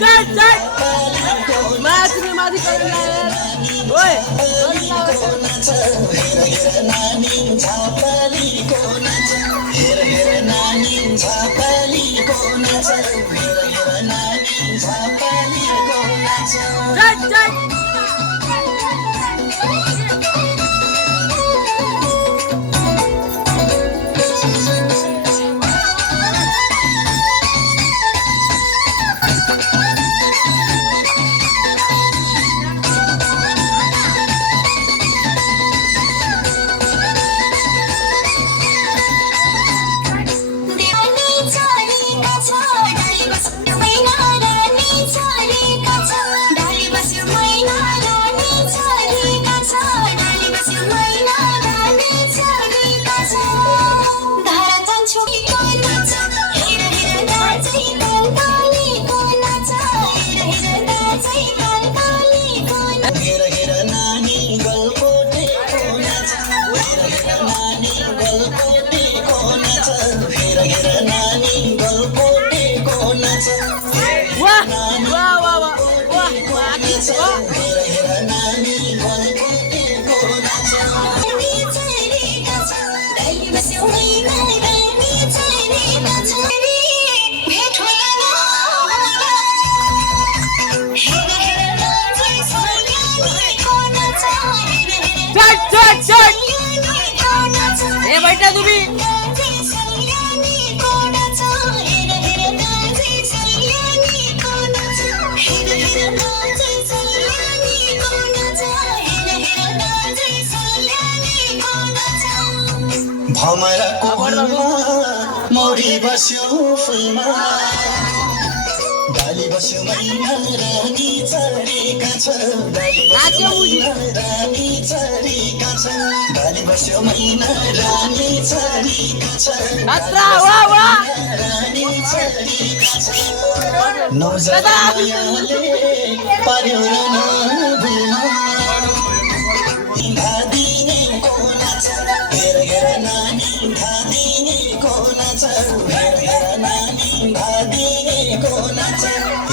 चल चल मैं तुम्हें माझी करून लावेल होय चल चल बैठा तुम्ही भमराको फुलमा मौरी बस्यो फुलमा डाली बस्यो मैना रानी चढेका छ रानी चढेका छ डाली बस्यो मैना रानी चढेका छ रानी चढेका छ नौजवानले पर्यो र नभुल्न धादिने कोना छ हेर हेर नानी धादिने कोना छ हेर हेर नानी धादिने कोना छ